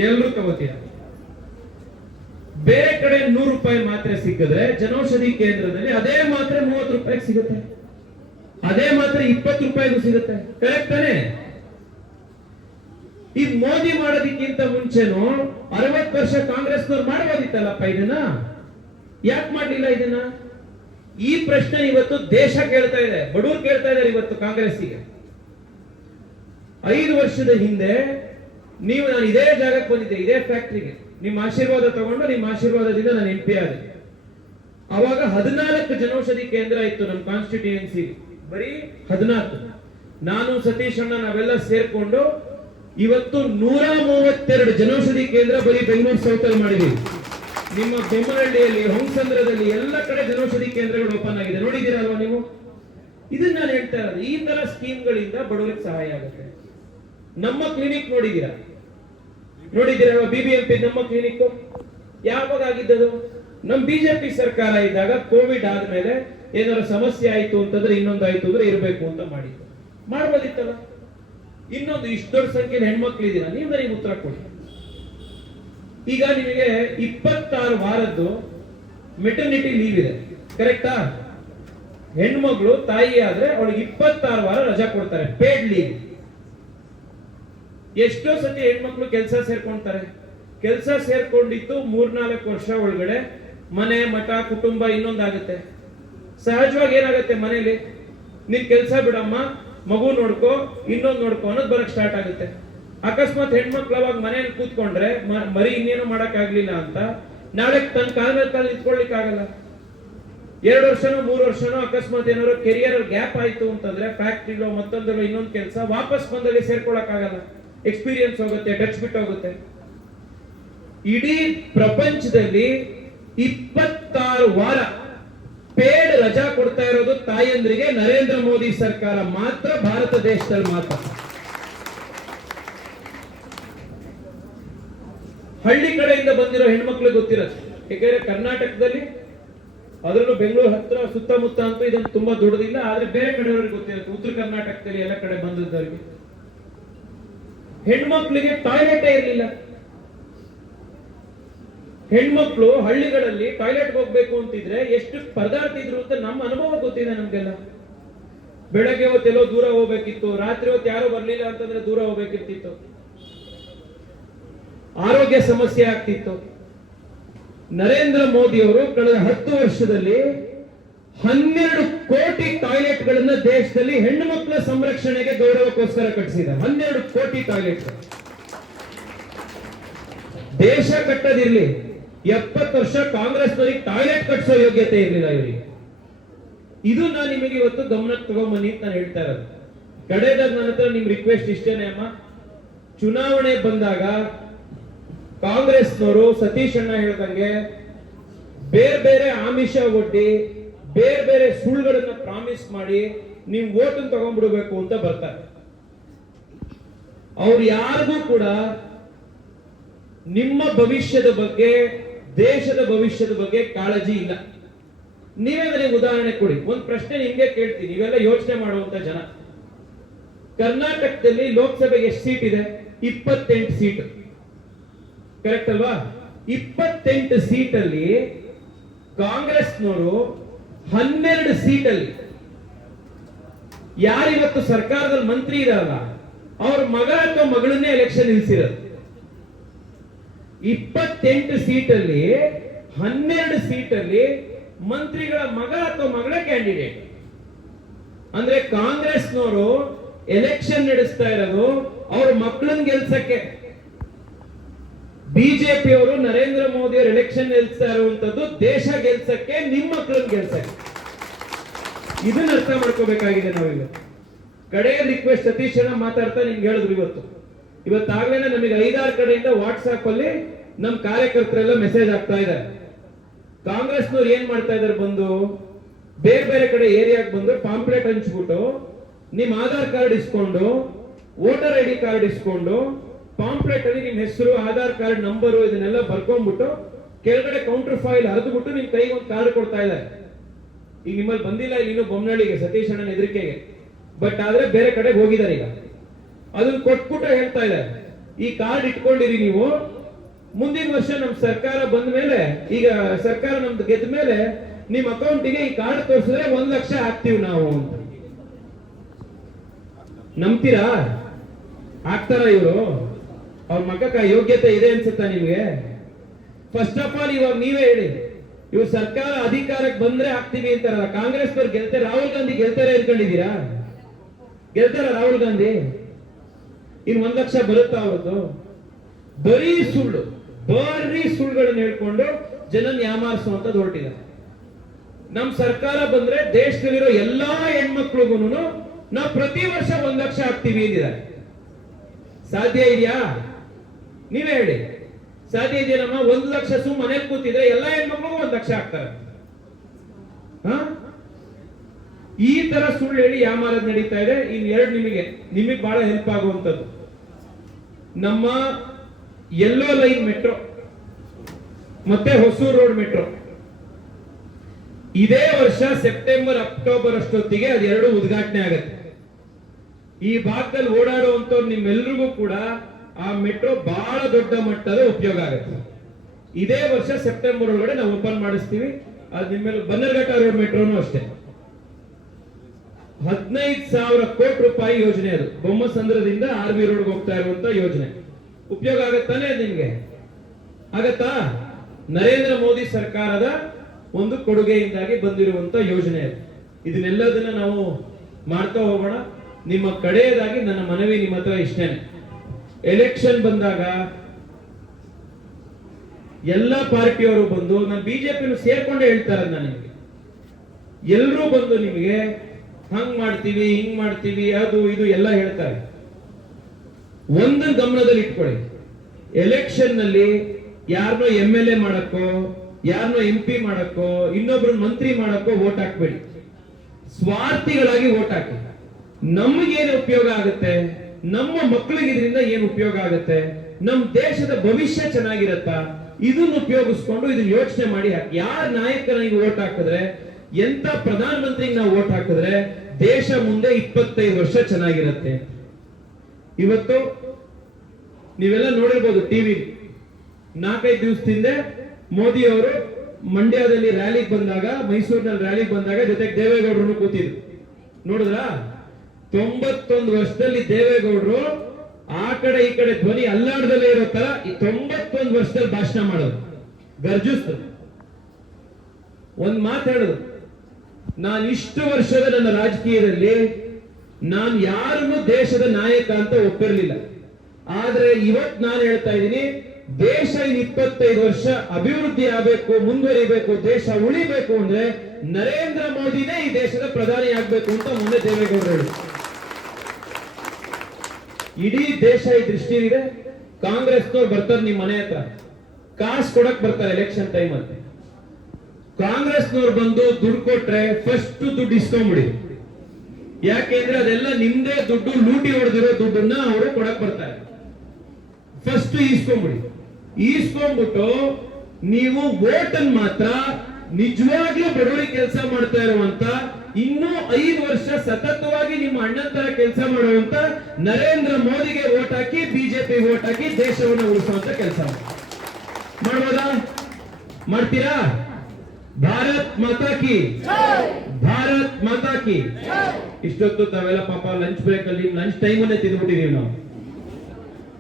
ಎಲ್ಲರೂ ತಗೋತೀರ. ಬೇರೆ ಕಡೆ 100 ರೂಪಾಯಿ ಮಾತ್ರೆ ಸಿಕ್ಕಿದ್ರೆ ಜನೌಷಧಿ ಕೇಂದ್ರದಲ್ಲಿ ಅದೇ ಮಾತ್ರೆ 30 ರೂಪಾಯಿಗೆ ಸಿಗುತ್ತೆ, ಅದೇ ಮಾತ್ರೆ 20 ರೂಪಾಯಿಗೂ ಸಿಗುತ್ತೆ. ಕರೆಕ್ಟ್ ತಾನೆ? ಈ ಮೋದಿ ಮಾಡೋದಕ್ಕಿಂತ ಮುಂಚೆನೂ 60 ವರ್ಷ ಕಾಂಗ್ರೆಸ್ನವ್ರು ಮಾಡಬಹುದಿತ್ತಲ್ಲಪ್ಪ ಇದನ್ನ, ಯಾಕೆ ಮಾಡ್ಲಿಲ್ಲ ಇದನ್ನ? ಈ ಪ್ರಶ್ನೆ ಇವತ್ತು ದೇಶ ಕೇಳ್ತಾ ಇದೆ, ಬಡವರು ಕೇಳ್ತಾ ಇದ್ದಾರೆ ಇವತ್ತು ಕಾಂಗ್ರೆಸ್ಸಿಗೆ. 5 ವರ್ಷದ ಹಿಂದೆ ನಾನು ಇದೇ ಜಾಗಕ್ಕೆ ಬಂದಿದ್ದೆ, ಇದೇ ಫ್ಯಾಕ್ಟ್ರಿಗೆ, ನಿಮ್ಮ ಆಶೀರ್ವಾದ ತಗೊಂಡು ನಿಮ್ಮ ಆಶೀರ್ವಾದದಿಂದ ನಾನು MP ಆದೆ. ಅವಾಗ 14 ಜನೌಷಧಿ ಕೇಂದ್ರ ಇತ್ತು ನಮ್ಮ ಕಾನ್ಸ್ಟಿಟ್ಯೂಯೆನ್ಸಿ, ಬರೀ 14. ನಾನು ಸತೀಶ್ ಅಣ್ಣ ನಾವೆಲ್ಲ ಸೇರ್ಕೊಂಡು ಇವತ್ತು 132 ಜನೌಷಧಿ ಕೇಂದ್ರ ಬರೀ ಬೆಂಗಳೂರು ಸೌತ್ ಅಲ್ಲಿ ಮಾಡಿದೀವಿ. ನಿಮ್ಮ ಬೊಮ್ಮನಹಳ್ಳಿಯಲ್ಲಿ, ಹೊಂಸಂದ್ರದಲ್ಲಿ ಎಲ್ಲ ಕಡೆ ಜನೌಷಧಿ ಕೇಂದ್ರಗಳು ಓಪನ್ ಆಗಿದೆ, ನೋಡಿದ್ದೀರಲ್ವಾ ನೀವು? ಇದನ್ನ ನಾನು ಹೇಳ್ತಾ ಇರೋದು, ಈ ತರ ಸ್ಕೀಮ್ಗಳಿಂದ ಬಡವರಿಗೆ ಸಹಾಯ ಆಗುತ್ತೆ. ನಮ್ಮ ಕ್ಲಿನಿಕ್ ನೋಡಿದ್ದೀರಾ BBMP ನಮ್ಮ ಕ್ಲಿನಿಕ್ ಯಾವಾಗ ಆಗಿದ್ದದು? ನಮ್ಮ ಬಿಜೆಪಿ ಸರ್ಕಾರ ಇದ್ದಾಗ ಕೋವಿಡ್ ಆದ್ಮೇಲೆ ಏನಾದ್ರು ಸಮಸ್ಯೆ ಆಯ್ತು ಅಂತಂದ್ರೆ, ಇನ್ನೊಂದಾಯ್ತು ಅಂದ್ರೆ ಇರಬೇಕು ಅಂತ ಮಾಡಿದ್ದು. ಮಾಡ್ಬೋದಿತ್ತಲ್ಲ? ಇನ್ನೊಂದು ಇಷ್ಟು ದೊಡ್ಡ ಸಂಖ್ಯೆಯಲ್ಲಿ ಹೆಣ್ಮಕ್ಳು ಇದ್ದೀರಾ, ನೀವು ನನಗೆ ಉತ್ತರ ಕೊಡಿ. ಈಗ ನಿಮಗೆ 26 ವಾರದ್ದು ಮೆಟರ್ನಿಟಿ ಲೀವ್ ಇದೆ, ಕರೆಕ್ಟಾ? ಹೆಣ್ಮಗಳು ತಾಯಿ ಆದ್ರೆ ಅವಳಿಗೆ 26 ವಾರ ರಜಾ ಕೊಡ್ತಾರೆ, ಪೇಡ್ ಲೀವ್. ಎಷ್ಟೋ ಸತಿ ಹೆಣ್ಮಕ್ಳು ಕೆಲಸ ಸೇರ್ಕೊಂತಾರೆ. ಕೆಲಸ ಸೇರ್ಕೊಂಡಿತ್ತು 3-4 ವರ್ಷ ಒಳಗಡೆ ಮನೆ, ಮಠ, ಕುಟುಂಬ ಇನ್ನೊಂದಾಗುತ್ತೆ. ಸಹಜವಾಗಿ ಏನಾಗುತ್ತೆ ಮನೇಲಿ, ನೀನ್ ಕೆಲಸ ಬಿಡಮ್ಮ, ಮಗು ನೋಡ್ಕೋ, ಇನ್ನೊಂದು ನೋಡ್ಕೋ ಅನ್ನೋದು ಬರಕ್ ಸ್ಟಾರ್ಟ್ ಆಗುತ್ತೆ. ಅಕಸ್ಮಾತ್ ಹೆಣ್ಮಕ್ಳು ಅವಾಗ ಮನೆಯಲ್ಲಿ ಕೂತ್ಕೊಂಡ್ರೆ ಮರಿ ಇನ್ನೇನು ಮಾಡಕ್ ಆಗ್ಲಿಲ್ಲ ಅಂತ ನಾಳೆ ತನ್ನ ಕಾಲ ಮೇಲೆ ತಾನು ನಿಂತ್ಕೊಳ್ಲಿಕ್ಕೆ ಆಗಲ್ಲ. 2 ವರ್ಷನೋ 3 ವರ್ಷನೋ ಅಕಸ್ಮಾತ್ ಏನಾದ್ರು ಕೆರಿಯರ್ ಗ್ಯಾಪ್ ಆಯ್ತು ಅಂತಂದ್ರೆ ಫ್ಯಾಕ್ಟ್ರಿಲೋ ಮತ್ತೊಂದಲ್ಲೋ ಇನ್ನೊಂದು ಕೆಲಸ ವಾಪಸ್ ಬಂದಲ್ಲಿ ಸೇರ್ಕೊಳಕ್ ಆಗಲ್ಲ, ಎಕ್ಸ್ಪೀರಿಯನ್ಸ್ ಹೋಗುತ್ತೆ, ಟಚ್ ಬಿಟ್ಟು ಹೋಗುತ್ತೆ. ಇಡೀ ಪ್ರಪಂಚದಲ್ಲಿ 26 ವಾರ ಪೇಡ್ ರಜಾ ಕೊಡ್ತಾ ಇರೋದು ತಾಯಂದ್ರಿಗೆ ನರೇಂದ್ರ ಮೋದಿ ಸರ್ಕಾರ ಮಾತ್ರ, ಭಾರತ ದೇಶದಲ್ಲಿ ಮಾತ್ರ. ಹಳ್ಳಿ ಕಡೆಯಿಂದ ಬಂದಿರೋ ಹೆಣ್ಮಕ್ಳಿಗೆ ಗೊತ್ತಿರುತ್ತೆ, ಯಾಕಂದ್ರೆ ಕರ್ನಾಟಕದಲ್ಲಿ ಅದರಲ್ಲೂ ಬೆಂಗಳೂರು ಹತ್ರ ಸುತ್ತಮುತ್ತ ಅಂತೂ ಇದನ್ನು ತುಂಬಾ ದೊಡ್ಡದಿಲ್ಲ, ಆದ್ರೆ ಬೇರೆ ಕಡೆಯವರಿಗೆ ಗೊತ್ತಿರುತ್ತೆ. ಉತ್ತರ ಕರ್ನಾಟಕದಲ್ಲಿ ಎಲ್ಲ ಕಡೆ ಬಂದಿದ್ದವರಿಗೆ ಹೆಣ್ಮಕ್ಳಿಗೆ ಟಾಯ್ಲೆಟೇ ಇರಲಿಲ್ಲ. ಹೆಣ್ಮಕ್ಳು ಹಳ್ಳಿಗಳಲ್ಲಿ ಟಾಯ್ಲೆಟ್ ಹೋಗ್ಬೇಕು ಅಂತಿದ್ರೆ ಎಷ್ಟು ಪರದಾಡ್ತಿದ್ರು ಅಂತ ನಮ್ಮ ಅನುಭವ ಗೊತ್ತಿದೆ ನಮ್ಗೆಲ್ಲ. ಬೆಳಗ್ಗೆ ಹೊತ್ತೆಲ್ಲೋ ದೂರ ಹೋಗ್ಬೇಕಿತ್ತು, ರಾತ್ರಿ ಹೊತ್ತು ಯಾರೋ ಬರ್ಲಿಲ್ಲ ಅಂತಂದ್ರೆ ದೂರ ಹೋಗ್ಬೇಕಿರ್ತಿತ್ತು, ಆರೋಗ್ಯ ಸಮಸ್ಯೆ ಆಗ್ತಿತ್ತು. ನರೇಂದ್ರ ಮೋದಿ ಅವರು ಕಳೆದ 10 ವರ್ಷದಲ್ಲಿ 12 ಕೋಟಿ ಟಾಯ್ಲೆಟ್ ಗಳನ್ನ ದೇಶದಲ್ಲಿ ಹೆಣ್ಣು ಮಕ್ಕಳ ಸಂರಕ್ಷಣೆಗೆ ಗೌರವಕ್ಕೋಸ್ಕರ ಕಟ್ಟಿಸಿದ್ದಾರೆ. 12 ಕೋಟಿ ಟಾಯ್ಲೆಟ್. ದೇಶ ಕಟ್ಟದಿರ್ಲಿ, 70 ವರ್ಷ ಕಾಂಗ್ರೆಸ್ನವರಿಗೆ ಟಾಯ್ಲೆಟ್ ಕಟ್ಟಿಸೋ ಯೋಗ್ಯತೆ ಇರಲಿಲ್ಲ ಇವರಿಗೆ. ಇದು ನಾನು ನಿಮಗೆ ಇವತ್ತು ಗಮನಕ್ಕೆ ತಗೊಂಬನ್ನಿ ಅಂತ ನಾನು ಹೇಳ್ತಾ ಇರೋದು. ಕಡೆದಾಗ ನನ್ನ ಹತ್ರ ನಿಮ್ ರಿಕ್ವೆಸ್ಟ್ ಇಷ್ಟೇನೆ ಅಮ್ಮ, ಚುನಾವಣೆ ಬಂದಾಗ ಕಾಂಗ್ರೆಸ್ನವರು ಸತೀಶ್ ಅಣ್ಣ ಹೇಳ್ದಂಗೆ ಬೇರೆ ಬೇರೆ ಆಮಿಷ ಒಡ್ಡಿ ಬೇರೆ ಬೇರೆ ಸುಳ್ಳುಗಳನ್ನ ಪ್ರಾಮಿಸ್ ಮಾಡಿ ನೀವು ವೋಟ್ ತಗೊಂಡ್ಬಿಡ್ಬೇಕು ಅಂತ ಬರ್ತಾರೆ. ಅವ್ರು ಯಾರಿಗೂ ಕೂಡ ನಿಮ್ಮ ಭವಿಷ್ಯದ ಬಗ್ಗೆ, ದೇಶದ ಭವಿಷ್ಯದ ಬಗ್ಗೆ ಕಾಳಜಿ ಇಲ್ಲ. ನೀವೇ ನನಗೆ ಉದಾಹರಣೆ ಕೊಡಿ. ಒಂದು ಪ್ರಶ್ನೆ ನಿಮ್ಗೆ ಕೇಳ್ತೀನಿ, ನೀವೆಲ್ಲ ಯೋಚನೆ ಮಾಡುವಂತ ಜನ. ಕರ್ನಾಟಕದಲ್ಲಿ ಲೋಕಸಭೆಗೆ ಎಷ್ಟು ಸೀಟ್ ಇದೆ? 28 ಸೀಟ್, ಕರೆಕ್ಟ್ ಅಲ್ವಾ? 28 ಸೀಟಲ್ಲಿ ಕಾಂಗ್ರೆಸ್ನವರು 12 ಸೀಟಲ್ಲಿ ಯಾರಿವತ್ತು ಸರ್ಕಾರದಲ್ಲಿ ಮಂತ್ರಿ ಇರಲ್ಲ, ಅವ್ರ ಮಗ ಅಥವಾ ಮಗಳನ್ನೇ ಎಲೆಕ್ಷನ್ ನಿಲ್ಸಿರೋದು. 28 ಸೀಟಲ್ಲಿ 12 ಸೀಟಲ್ಲಿ ಮಂತ್ರಿಗಳ ಮಗ ಅಥವಾ ಮಗಳ ಕ್ಯಾಂಡಿಡೇಟ್. ಅಂದ್ರೆ ಕಾಂಗ್ರೆಸ್ನವರು ಎಲೆಕ್ಷನ್ ನಡೆಸ್ತಾ ಇರೋದು ಅವ್ರ ಮಕ್ಕಳನ್ನ ಗೆಲ್ಸಕ್ಕೆ. ಬಿಜೆಪಿ ಅವರು ನರೇಂದ್ರ ಮೋದಿ ಅವರು ಎಲೆಕ್ಷನ್ ಗೆಲ್ಸ್ತಾ ಇರುವಂತದ್ದು ದೇಶ ಗೆಲ್ಸಕ್ಕೆ, ನಿಮ್ಮ ಮಕ್ಕಳನ್ನ ಗೆಲ್ಸಕ್ಕೆ. ಇದನ್ನ ಅರ್ಥ ಮಾಡ್ಕೋಬೇಕಾಗಿದೆ ನಾವೀಗ. ಕಡೆಯ ರಿಕ್ವೆಸ್ಟ್, ಸತೀಶ್ ಅಣ್ಣ ಮಾತಾಡ್ತಾ ನಿಮ್ಗೆ ಹೇಳಿದ್ರು ಇವತ್ತಾಗ್ಲೇ ನಮಗೆ 5-6 ಕಡೆಯಿಂದ ವಾಟ್ಸ್ಆಪ್ ಅಲ್ಲಿ ನಮ್ ಕಾರ್ಯಕರ್ತರೆಲ್ಲ ಮೆಸೇಜ್ ಆಗ್ತಾ ಇದ್ದಾರೆ. ಕಾಂಗ್ರೆಸ್ನವ್ರು ಏನ್ ಮಾಡ್ತಾ ಇದಾರೆ, ಬಂದು ಬೇರೆ ಬೇರೆ ಕಡೆ ಏರಿಯಾಗೆ ಬಂದು ಪಾಂಪ್ಲೆಟ್ ಹಂಚ್ಬಿಟ್ಟು ನಿಮ್ ಆಧಾರ್ ಕಾರ್ಡ್ ಇಸ್ಕೊಂಡು, ವೋಟರ್ ಐಡಿ ಕಾರ್ಡ್ ಇಸ್ಕೊಂಡು, ಪಾಂಪ್ಲೆಟ್ ಅಲ್ಲಿ ನಿಮ್ ಹೆಸರು, ಆಧಾರ್ ಕಾರ್ಡ್ ನಂಬರು ಇದನ್ನೆಲ್ಲ ಬರ್ಕೊಂಡ್ಬಿಟ್ಟು ಕೆಳಗಡೆ ಕೌಂಟರ್ ಫೈಲ್ ಹರಿದ್ಬಿಟ್ಟು ನಿಮ್ ಕೈಗೆ ಒಂದು ಕಾರ್ಡ್ ಕೊಡ್ತಾ ಇದ್ದಾರೆ. ಈಗ ನಿಮ್ಮಲ್ಲಿ ಬಂದಿಲ್ಲ ಇಲ್ಲಿ ಇನ್ನು ಬೊಮ್ಮನಹಳ್ಳಿಗೆ, ಸತೀಶ್ ಅಣ್ಣನ ಹೆದರಿಕೆಗೆ. ಬಟ್ ಆದ್ರೆ ಬೇರೆ ಕಡೆಗೆ ಹೋಗಿದ್ದಾರೆ. ಈಗ ಅದನ್ನ ಕೊಟ್ಬಿಟ್ಟು ಹೇಳ್ತಾ ಇದ್ದಾರೆ, ಈ ಕಾರ್ಡ್ ಇಟ್ಕೊಂಡಿರಿ ನೀವು, ಮುಂದಿನ ವರ್ಷ ನಮ್ ಸರ್ಕಾರ ಬಂದ ಮೇಲೆ, ಈಗ ಸರ್ಕಾರ ನಮ್ದು ಗೆದ್ದ ಮೇಲೆ ನಿಮ್ ಅಕೌಂಟಿಗೆ ಈ ಕಾರ್ಡ್ ತೋರಿಸಿದ್ರೆ 1 ಲಕ್ಷ ಹಾಕ್ತಿವಿ ನಾವು ಅಂತ. ನಂಬ್ತೀರಾ? ಹಾಕ್ತಾರ ಇವರು? ಅವ್ರ ಮಕ್ಕಕ್ಕ ಯೋಗ್ಯತೆ ಇದೆ ಅನ್ಸುತ್ತಾ ನಿಮ್ಗೆ? ಫಸ್ಟ್ ಆಫ್ ಆಲ್ ಇವಾಗ ನೀವೇ ಹೇಳಿ, ಇವ್ರು ಸರ್ಕಾರ ಅಧಿಕಾರಕ್ಕೆ ಬಂದ್ರೆ ಹಾಕ್ತಿವಿ ಅಂತಾರಲ್ಲ. ಕಾಂಗ್ರೆಸ್ ಅವ್ರು ಗೆಲ್ತಾರೆ, ರಾಹುಲ್ ಗಾಂಧಿ ಗೆಲ್ತಾರೆ ಅನ್ಕೊಂಡಿದ್ದೀರಾ? ಗೆಲ್ತಾರ ರಾಹುಲ್ ಗಾಂಧಿ? ಇನ್ 1 ಲಕ್ಷ ಬರುತ್ತಾ ಅವ್ರದ್ದು? ಬರೀ ಸುಳ್ಳುಗಳನ್ನ ಹೇಳ್ಕೊಂಡು ಜನ ಯಾಮಾರಿಸುವಂತದ್ದು ಹೊರಟಿದೆ. ನಮ್ ಸರ್ಕಾರ ಬಂದ್ರೆ ದೇಶದಲ್ಲಿರೋ ಎಲ್ಲಾ ಹೆಣ್ಮಕ್ಳಿಗೂ ನಾವು ಪ್ರತಿ ವರ್ಷ 1 ಲಕ್ಷ ಹಾಕ್ತೀವಿ ಅಂದಿದ್ದಾರೆ. ಸಾಧ್ಯ ಇದೆಯಾ? ನೀವೇ ಹೇಳಿ, ಸಾಧ್ಯ ಇದೆಯಾ? ನಮ್ಮ 1 ಲಕ್ಷ ಮನೇಲಿ ಕೂತಿದ್ರೆ ಎಲ್ಲಾ ಹೆಣ್ಮಕ್ಳಿಗೂ 1 ಲಕ್ಷ ಹಾಕ್ತಾರೆ. ಈ ತರ ಸುಳ್ಳು ಹೇಳಿ ಯಾಮಾರದ್ ನಡೀತಾ ಇದೆ. ಇನ್ 2 ನಿಮಗೆ ಬಹಳ ಹೆಲ್ಪ್ ಆಗುವಂತದ್ದು, ನಮ್ಮ ಯೆಲ್ಲೋ ಲೈನ್ ಮೆಟ್ರೋ ಮತ್ತೆ ಹೊಸೂರು ರೋಡ್ ಮೆಟ್ರೋ ಇದೇ ವರ್ಷ ಸೆಪ್ಟೆಂಬರ್ ಅಕ್ಟೋಬರ್ ಅಷ್ಟೊತ್ತಿಗೆ ಅದೆರಡು ಉದ್ಘಾಟನೆ ಆಗುತ್ತೆ. ಈ ಭಾಗದಲ್ಲಿ ಓಡಾಡುವಂತವ್ರು ನಿಮ್ಮೆಲ್ರಿಗೂ ಕೂಡ ಆ ಮೆಟ್ರೋ ಬಹಳ ದೊಡ್ಡ ಮಟ್ಟದ ಉಪಯೋಗ ಆಗುತ್ತೆ. ಇದೇ ವರ್ಷ ಸೆಪ್ಟೆಂಬರ್ ಒಳಗಡೆ ನಾವು ಓಪನ್ ಮಾಡಿಸ್ತೀವಿ. ಅದು ನಿಮ್ಮೆಲ್ಲ ಬನ್ನರ್ಘಟ್ಟ ರೋಡ್ ಮೆಟ್ರೋನು ಅಷ್ಟೇ. 15,000 ಕೋಟಿ ರೂಪಾಯಿ ಯೋಜನೆ ಅದು. ಬೊಮ್ಮಸಂದ್ರದಿಂದ RV ರೋಡ್ಗೆ ಹೋಗ್ತಾ ಇರುವಂತ ಯೋಜನೆ. ಉಪಯೋಗ ಆಗತ್ತಾನೆ ನಿಮ್ಗೆ? ಆಗತ್ತಾ? ನರೇಂದ್ರ ಮೋದಿ ಸರ್ಕಾರದ ಒಂದು ಕೊಡುಗೆಯಿಂದಾಗಿ ಬಂದಿರುವಂತ ಯೋಜನೆ ಅದು. ಇದನ್ನೆಲ್ಲದನ್ನ ನಾವು ಮಾಡ್ತಾ ಹೋಗೋಣ. ನಿಮ್ಮ ಕಡೆಯದಾಗಿ ನನ್ನ ಮನವಿ ನಿಮ್ಮ ಹತ್ರ ಇಷ್ಟೇನೆ, ಎಲೆಕ್ಷನ್ ಬಂದಾಗ ಎಲ್ಲ ಪಾರ್ಟಿಯವರು ಬಂದು, ನಾನು ಬಿಜೆಪಿ ಸೇರ್ಕೊಂಡೇ ಹೇಳ್ತಾರೆ ನನಗೆ, ಎಲ್ಲರೂ ಬಂದು ನಿಮಗೆ ಹಂಗ್ ಮಾಡ್ತೀವಿ, ಹಿಂಗ್ ಮಾಡ್ತೀವಿ, ಅದು ಇದು ಎಲ್ಲ ಹೇಳ್ತಾರೆ. ಒಂದನ್ನು ಗಮನದಲ್ಲಿ ಇಟ್ಕೊಳ್ಳಿ, ಎಲೆಕ್ಷನ್ ನಲ್ಲಿ ಯಾರನ್ನೋ MLA ಮಾಡಕ್ಕೋ, ಯಾರನ್ನೋ MP ಮಾಡಕ್ಕೋ, ಇನ್ನೊಬ್ರು ಮಂತ್ರಿ ಮಾಡಕ್ಕೋ ವೋಟ್ ಹಾಕ್ಬೇಡಿ. ಸ್ವಾರ್ಥಿಗಳಾಗಿ ವೋಟ್ ಹಾಕಿ. ನಮಗೇನು ಉಪಯೋಗ ಆಗುತ್ತೆ, ನಮ್ಮ ಮಕ್ಕಳಿಗೆ ಇದರಿಂದ ಏನು ಉಪಯೋಗ ಆಗುತ್ತೆ, ನಮ್ಮ ದೇಶದ ಭವಿಷ್ಯ ಚೆನ್ನಾಗಿರತ್ತಾ, ಇದನ್ನು ಉಪಯೋಗಿಸ್ಕೊಂಡು ಇದನ್ನ ಯೋಚನೆ ಮಾಡಿ ಹಾಕಿ. ಯಾರ ನಾಯಕನಿಗೆ ವೋಟ್ ಹಾಕಿದ್ರೆ, ಎಂತ ಪ್ರಧಾನ ಮಂತ್ರಿಗೆ ನಾವು ವೋಟ್ ಹಾಕಿದ್ರೆ ದೇಶ ಮುಂದೆ 25 ವರ್ಷ ಚೆನ್ನಾಗಿರುತ್ತೆ. ಇವತ್ತು ನೀವೆಲ್ಲ ನೋಡಿರ್ಬೋದು ಟಿವಿ, 4-5 ದಿವಸದಿಂದ ಮೋದಿ ಅವರು ಮಂಡ್ಯದಲ್ಲಿ ರ್ಯಾಲಿಗೆ ಬಂದಾಗ, ಮೈಸೂರಿನಲ್ಲಿ ರ್ಯಾಲಿಗೆ ಬಂದಾಗ ಜೊತೆಗೆ ದೇವೇಗೌಡರು ಕೂತಿದ್ರು. ನೋಡಿದ್ರ? 91 ವರ್ಷದಲ್ಲಿ ದೇವೇಗೌಡರು ಆ ಕಡೆ ಈ ಕಡೆ ಧ್ವನಿ ಅಲ್ಲಾಡ್ದಲ್ಲೇ ಇರೋ ತರ 91 ವರ್ಷದಲ್ಲಿ ಭಾಷಣ ಮಾಡೋದು, ಗರ್ಜಿಸ್ತರು. ಒಂದ್ ಮಾತು ಹೇಳುದು, ನಾನು ಇಷ್ಟು ವರ್ಷದ ನನ್ನ ರಾಜಕೀಯದಲ್ಲಿ ನಾನು ಯಾರನ್ನು ದೇಶದ ನಾಯಕ ಅಂತ ಒಪ್ಪಿರಲಿಲ್ಲ. ಆದ್ರೆ ಇವತ್ತು ನಾನು ಹೇಳ್ತಾ ಇದ್ದೀನಿ, ದೇಶ 25 ವರ್ಷ ಅಭಿವೃದ್ಧಿ ಆಗಬೇಕು, ಮುಂದುವರಿಬೇಕು, ದೇಶ ಉಳಿಬೇಕು ಅಂದ್ರೆ ನರೇಂದ್ರ ಮೋದಿನೇ ಈ ದೇಶದ ಪ್ರಧಾನಿ ಆಗ್ಬೇಕು ಅಂತ ಮೊನ್ನೆ ದೇವೇಗೌಡರು ಹೇಳಿದ್ರು. ಇಡೀ ದೇಶ ಈ ದೃಷ್ಟಿಯಿದೆ. ಕಾಂಗ್ರೆಸ್ನವ್ರು ಬರ್ತಾರೆ ನಿಮ್ಮ ಮನೆ ಹತ್ರ, ಕಾಸು ಕೊಡಕ್ ಬರ್ತಾರೆ ಎಲೆಕ್ಷನ್ ಟೈಮ್ ಅಂತ. ಕಾಂಗ್ರೆಸ್ನವ್ರು ಬಂದು ದುಡ್ಡು ಕೊಟ್ರೆ ಫಸ್ಟ್ ದುಡ್ಡು ಇಸ್ಕೊಂಡ್ಬಿಡಿ. ಯಾಕೆಂದ್ರೆ ಅದೆಲ್ಲ ನಿಮ್ದೇ ದುಡ್ಡು, ಲೂಟಿ ಹೊಡೆದಿರೋ ದುಡ್ಡನ್ನ ಅವರು ಕೊಡಕ್ ಬರ್ತಾರೆ. ಫಸ್ಟ್ ಇಸ್ಕೊಂಡ್ಬಿಡಿ. ಈಸ್ಕೊಂಡ್ಬಿಟ್ಟು ನೀವು ವೋಟ್ ಅನ್ನು ಮಾತ್ರ ನಿಜವಾಗ್ಲೂ ಬಡವರಿಗೆ ಕೆಲಸ ಮಾಡ್ತಾ ಇರುವಂತ ಇನ್ನೂ 5 ವರ್ಷ ಸತತವಾಗಿ ನಿಮ್ಮ ಅಣ್ಣನ ತರ ಕೆಲಸ ಮಾಡುವಂತ ನರೇಂದ್ರ ಮೋದಿಗೆ ವೋಟ್ ಹಾಕಿ ಬಿಜೆಪಿ ವೋಟ್ ಹಾಕಿ ದೇಶವನ್ನು ಉಳಿಸುವಂತ ಕೆಲಸ ಮಾಡ್ಬೋದಾ? ಮಾಡ್ತೀರಾ? ಭಾರತ್ ಮಾತಾ ಕಿ, ಭಾರತ್ ಮಾತಾ ಕಿ. ಇಷ್ಟೊತ್ತು ತಾವೆಲ್ಲ ಪಾಪ ಲಂಚ್ ಬ್ರೇಕ್ ಅಲ್ಲಿ ಲಂಚ್ ಟೈಮ್ ಅನ್ನೇ ತಿಂದ್ಬಿಟ್ಟಿದೀವಿ ನಾವು.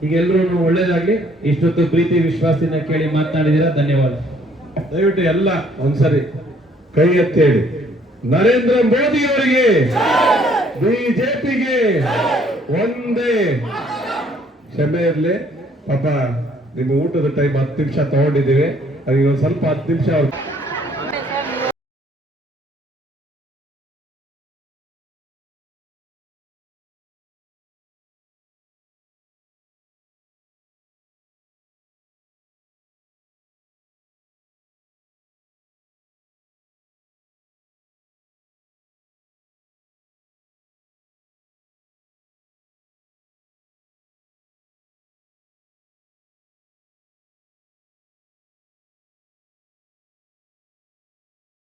ಈಗ ಎಲ್ರು ಒಳ್ಳೇದಾಗ್ಲಿ. ಇಷ್ಟೊತ್ತು ಪ್ರೀತಿ ವಿಶ್ವಾಸದಿಂದ ಕೇಳಿ ಮಾತನಾಡಿದೀರಾ, ಧನ್ಯವಾದ. ದಯವಿಟ್ಟು ಎಲ್ಲ ಒಂದ್ಸರಿ ಕೈ ಎತ್ತಿ ಹೇಳಿ, ನರೇಂದ್ರ ಮೋದಿ ಅವರಿಗೆ, ಬಿಜೆಪಿಗೆ ಒಂದೇ. ಕ್ಷಮೆ ಇರ್ಲಿ ಪಾಪ, ನಿಮ್ಮ ಊಟದ ಟೈಮ್ 10 ನಿಮಿಷ ತಗೊಂಡಿದ್ದೀವಿ, ಅದಕ್ಕೆ ಒಂದು ಸ್ವಲ್ಪ 10 ನಿಮಿಷ